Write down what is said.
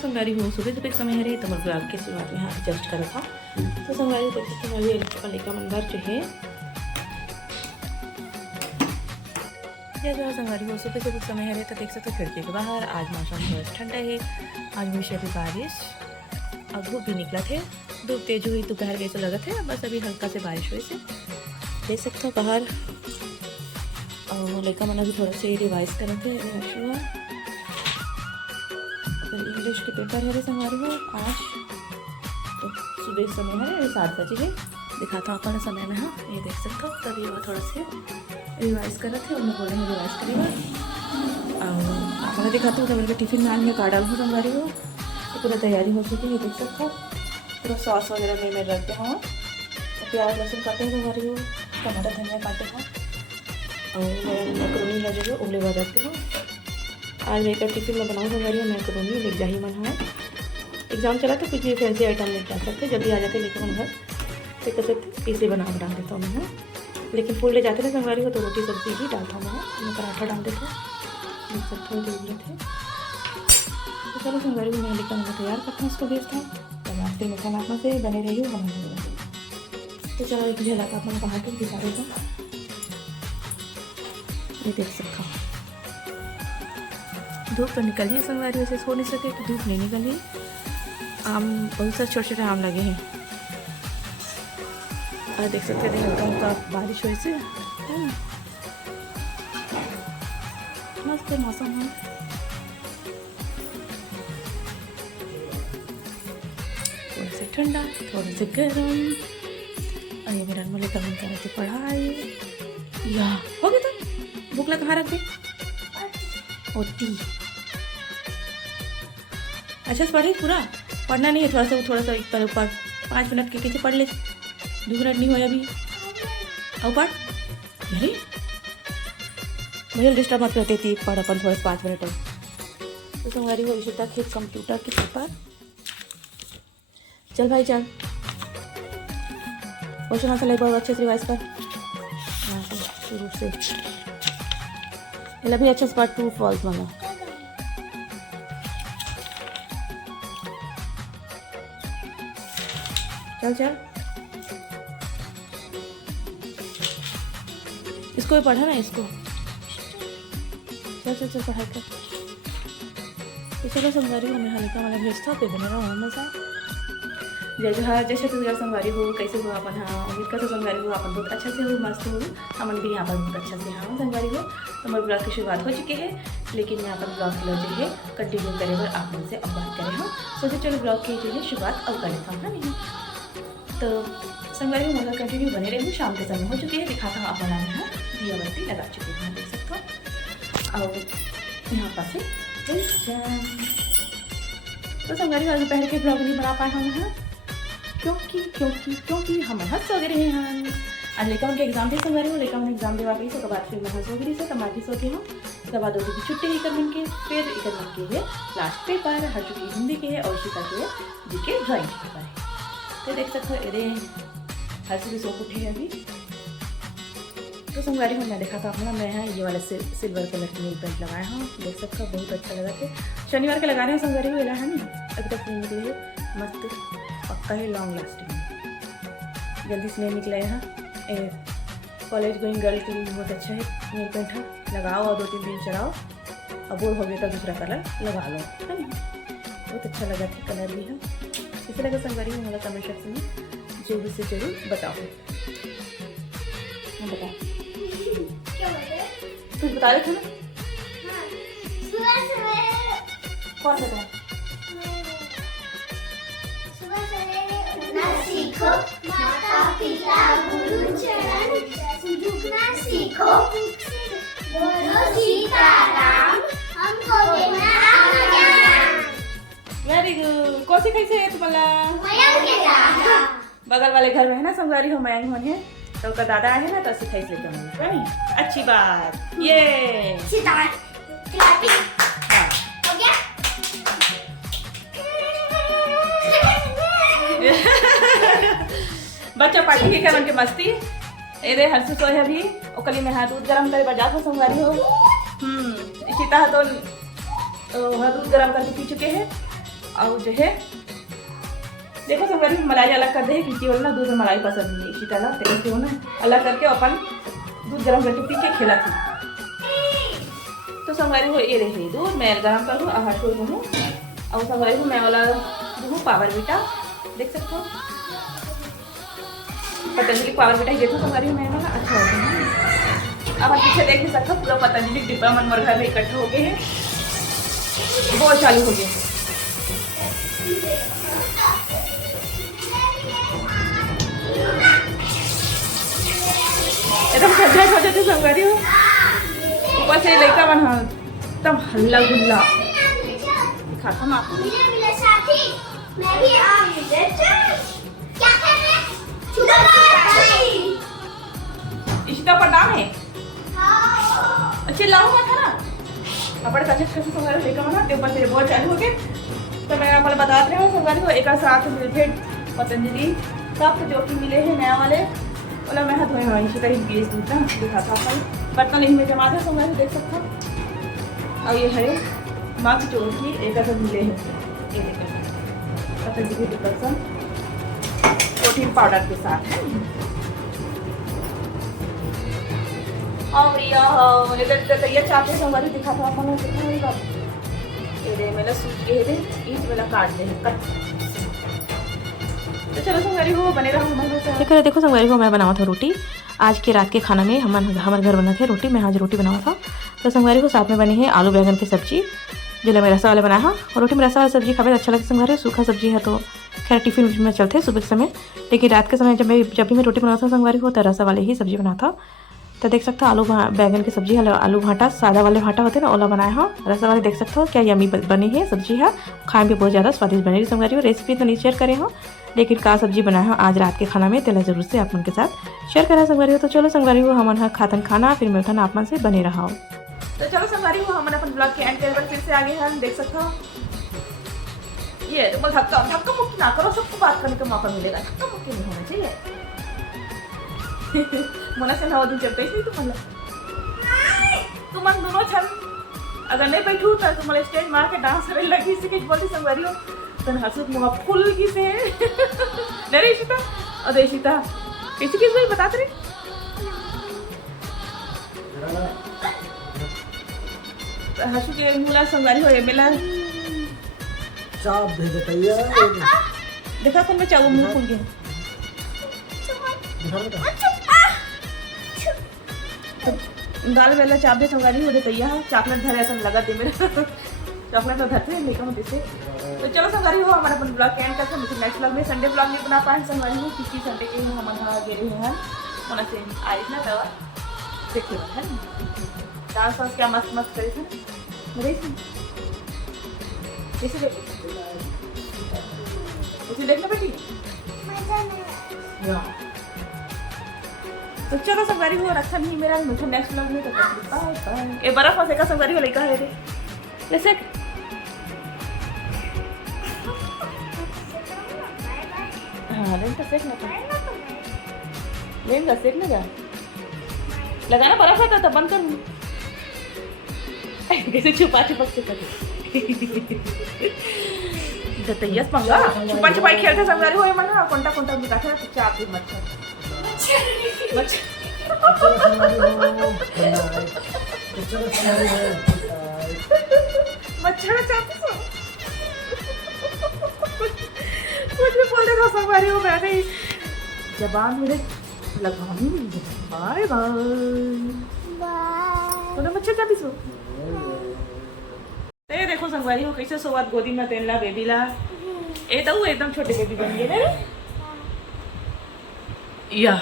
संगवारी हो सुबह सुबह समय है रे तो मोर ब्लॉग के शुरुआत में एडजस्ट करत था तो संगवारी देख सकते हैं अभी लेका मन घर जो है जैसा संगवारी हो सुबह सुबह समय है रे तो देख सकते खिड़की के बाहर आज मौसम बहुत ठंडा है। आज हुई अभी बारिश और धूप भी निकला थे, धूप तेज हुई दोपहर जैसा लगा थे, बस अभी हल्का से बारिश हुई से देख सकते हो बाहर। और लेका मन अभी थोड़ा से रिवाइज करेंगे इंग्लिश के पेपर है संगवारी हो आज तो सुबह समय है 7 बजे है दिखाता हूँ अपने समय में। हाँ ये देख सकते हो तभी वो थोड़ा से रिवाइज कर रहे थे, उन्हें बोले हैं रिवाइज करेगा और आपने दिखाता हूँ तो मेरे टिफिन में आज मैं काट डालूँ संगवारी हो तो पूरा तैयारी हो चुकी है। देख सकते हो पूरा सॉस वगैरह में मैं रखते हूँ, प्याज लहसुन काटे हैं संगवारी हो, टमाटर धनिया काटे हैं और मैं मैक्रोनी लगे उबले हुए रखती हूँ। आज लेकर टिफिन में बनाऊँ संगवारी हो मैक्रोनी लेक जा ही मन है। एग्जाम चला तो कुछ भी फैंसी आइटम लेके आ सकते जल्दी आ जाते लेकर मन घर तो कर सकते इसे बना डाल देता हूँ मैं। लेकिन फूल ले जाते ना संगवारी हो तो रोटी सब्जी भी डालता हूँ मैं पराठा डाल देता हूँ देख सकते हो देख लेते तो चलो संगवारी को मैं लेकर मैं तैयार करता हूँ उसको भेजता हूँ तो नाश्ते में खाना अपना से बने रही हूँ बना देगा तो चलो एक झलक अपना कहा के दिखा देगा। ये देख सकता हूँ धूप तो निकल ही संगवारी वैसे सो नहीं सके कि धूप नहीं निकली। आम बहुत सारे छोटे छोटे आम लगे हैं और देख सकते हैं हल्का हल्का बारिश हुई से है ना मस्त मौसम है। थोड़ा से ठंडा थोड़ा से गर्म और ये मेरा अनमोल कम कर रही थी पढ़ाई या हो गया था बुक लगा रख दे होती अच्छा से पढ़े पूरा पढ़ना नहीं है थोड़ा सा एक ऊपर 5 मिनट के कैसे पढ़ ले 2 मिनट नहीं हुआ अभी और पढ़ अरे मुझे डिस्टर्ब मत करती थी पढ़ अपन थोड़ा 5 मिनट और तो संगवारी हो इशिता के कंप्यूटर के पेपर चल भाई चल क्वेश्चन आंसर ले बहुत अच्छे से रिवाइज कर यहाँ से शुरू से भी अच्छे से पढ़ ट्रू फॉल्स मांगा चल चल इसको भी पढ़ा ना इसको चल चल चल पढ़ाई कर चलो संगवारी हो मैं हल्का वाला भेजता पे बने रहा हूँ मजा जैसे तुझे संगवारी हो कैसे हो अपन हाँ उम्मीद का तो संगवारी हो अपन बहुत अच्छा से हो मस्त हो हमन भी यहाँ पर बहुत अच्छा से हाँ संगवारी हो तो मेरे ब्लॉग की शुरुआत हो चुकी है लेकिन मैं अपन ब्लॉग के जो है कंटिन्यू करे और आप लोग से अब बात करें हाँ सोचे चलो ब्लॉग की जो है शुरुआत अब कर लेता हूँ नहीं तो संगवारी हो मतलब कंटिन्यू बने रहे हूँ। शाम के समय हो चुकी है दिखाता हूँ आप बनाने हाँ दिया बत्ती लगा चुकी हूँ देख सकते हो और यहाँ पास तो संगवारी हो दोपहर के ब्लॉग नहीं बना पाए हम हाँ क्योंकि हम हंस वगैरह हैं आज लेकर उनके एग्जाम थे संगवारी हो लेकर उन्हें एग्जाम देवा गई तो बाद फिर मैं हंस वगैरह से टमाटी सोती हूँ उसके बाद दो की छुट्टी लेकर मन के फिर एक मन के है लास्ट पेपर हर चुकी हिंदी के है और सीता के जी के ड्राइंग पेपर है तो देख सकते हो अरे हर से भी सो उठे अभी तो संगवारी हो मैं देखा था अपना मैं है ये वाला सिल्वर कलर की नेल पेंट लगाया हूँ देख सकते हो बहुत अच्छा लगा थे शनिवार के लगा रहे हैं संगवारी हो है नहीं अभी तक नहीं निकले मस्त पक्का है लॉन्ग लास्टिंग जल्दी से नहीं निकला है कॉलेज गोइंग गर्ल के लिए बहुत अच्छा है नेल पेंट है लगाओ और 2-3 दिन चलाओ अब बोर हो गया तो दूसरा कलर लगा लो है ना बहुत अच्छा लगा था कलर भी है इसी लगा संगवारी हो मतलब कमेंट सेक्शन में जरूर से जरूर बताओ बताओ कुछ बता रहे थे ना कौन बता सीखो माता पिता गुरु चरण झुकना सीखो बोलो सीताराम हमको देना अपना ज्ञान। वेरी गुड कौन सी कैसे है तुम्हारा मयंक के दादा बगल वाले घर में है ना संगवारी हो मयंक होने तो उसका दादा है ना तो सिखाई लेते होंगे नहीं अच्छी बात ये सीताराम क्लैपिंग हो गया बच्चा पार्टी के क्या बन के मस्ती अरे हर से सोए अभी और कली में हाथ दूध गरम करे बजा को संगवारी हो इसी तरह तो दूध गरम करके पी चुके हैं और जो है देखो संगवारी मलाई अलग कर दे क्योंकि वाला दूध में मलाई पसंद नहीं इसी तरह तेरे ना अलग करके अपन दूध गरम करके पी के खेला थी। तो संगवारी हो ये रही दूध मैं गरम कर लूँ आहार छोड़ दूँ और संगवारी को मैं वाला दूँ पावर बीटा देख सकते हो पतंजलि पावर बीटा ये तो संगवारी मैं वाला अच्छा होता है। अब आप पीछे देख नहीं सकते पूरा पतंजलि डिब्बा मन मोर घर में इकट्ठा हो गए हैं बहुत चालू हो गए। एकदम सजा हो जाते संगवारी हो ऊपर से लड़का बना एकदम हल्ला गुल्ला खाता हम आपको मेरे साथी मैं भी क्या कर रहे हैं इशिता पर नाम है अच्छे लाऊंगा था ना अपन कच्चे कैसे संगवारी लेकर बना ते ऊपर से बहुत चालू हो गए। तो मैं आप बता रहे हूँ संगवारी को एक साथ मिलते पतंजलि कप जो कि मिले हैं नया वाले बोला मैं हाथ में इसी तरह बेच दूँ दिखा था अपन बर्तन यहीं में जमा था संगवारी देख सकता हूँ। और ये है मग जो कि एक साथ मिले हैं ये देखिए पतंजलि डिकल्सन प्रोटीन पाउडर के साथ है। और ये चाहते संगवारी दिखा था अपन दिखा ये मेरा सूट के दे ईट वाला काट दे कट। तो चलो संगवारी को बने रहा हमारे देखो संगवारी को मैं बनावा था रोटी आज के रात के खाना में हमारे घर बना थे रोटी मैं आज रोटी बनावा था। तो संगवारी को साथ में बनी है आलू बैंगन की सब्जी जिले में रसा वाले बनाया हाँ और रोटी में रसा वाली सब्जी खावे अच्छा लगता है संगवारी सूखा सब्जी है तो खैर टिफिन में चलते हैं सुबह के समय लेकिन रात के समय जब भी मैं रोटी बनाता था संगवारी को तो रसा वाले ही सब्जी बनाता। तो देख सकते हो आलू बैंगन की सब्जी है आलू भाटा सादा वाले भाटा होते हैं ना ओला बनाया हाँ रसा वाले देख सकते हो क्या यमी बनी है सब्जी है खाने में बहुत ज़्यादा स्वादिष्ट बनेगी संगवारी हो रेसिपी तो नहीं शेयर करें हो लेकिन का सब्जी बनाया हो आज रात के खाना में तेला जरूर से आप उनके साथ शेयर करा संगवारी हो। तो चलो संगवारी हो हम खातन खाना फिर मिलता ना आप मन से बने रहा हो। तो चलो संगवारी हो हम अपन ब्लॉग के एंड के फिर से आगे हैं देख सकते हो ये तो धक्का मुक्की ना करो सबको बात करने का मौका मिलेगा धक्का मुक्की नहीं होना चाहिए। मला से नवा दिन चलते ही तुम्हाला तुम्हाला दोनों छन अगर नहीं बैठू तो तुम्हारे स्टेज मार के डांस करे लगी से कुछ बोलती संगवारी हो तन हंसुत मुंह फुल की से नरे इशिता और इशिता किसी किस भाई बता रहे हंसू के मुला संगवारी हो ये मिला चाप भेज तैयार देखा कौन में चावल मुंह फूल गया दाल वाला चाप दे संगवारी हो तैयार चॉकलेट धरे ऐसा लगा दे मेरे चॉकलेट तो धरते हैं लेकिन जैसे तो चलो संगवारी हो हमारा अपन ब्लॉग कैंड करते हैं नेक्स्ट ब्लॉग में संडे ब्लॉग नहीं बना पाए संगवारी हो किसी संडे के हमारा गेले हैं होना से आई ना दवा देखिए है डांस वांस क्या मस्त मस्त करे थे मेरे इसे देखना बेटी तो चलो संगवारी हो रखा नहीं मेरा मुझे नेक्स्ट ब्लॉग में बाय बाय। ये बर्फ फंसे का संगवारी हो लेकर है रे जैसे हाँ लेन का सेक ना लेन का सेक ना जा लगाना बर्फ आता था बंद कर कैसे छुपा से कर तैयार पंगा छुपा छुपाई खेलते संगवारी हो मना कोणता कोणता मी काठा चाप भी मच्छर मच्छर चाहती मुझे बोलते था संगवारी हो मैंने जबान मेरे लगानी बाय बाय मच्छर चाहती सो ये देखो संगवारी हो कैसे सोवात गोदी में तेला बेबीला ए तो एकदम छोटे बेबी बन गए ना या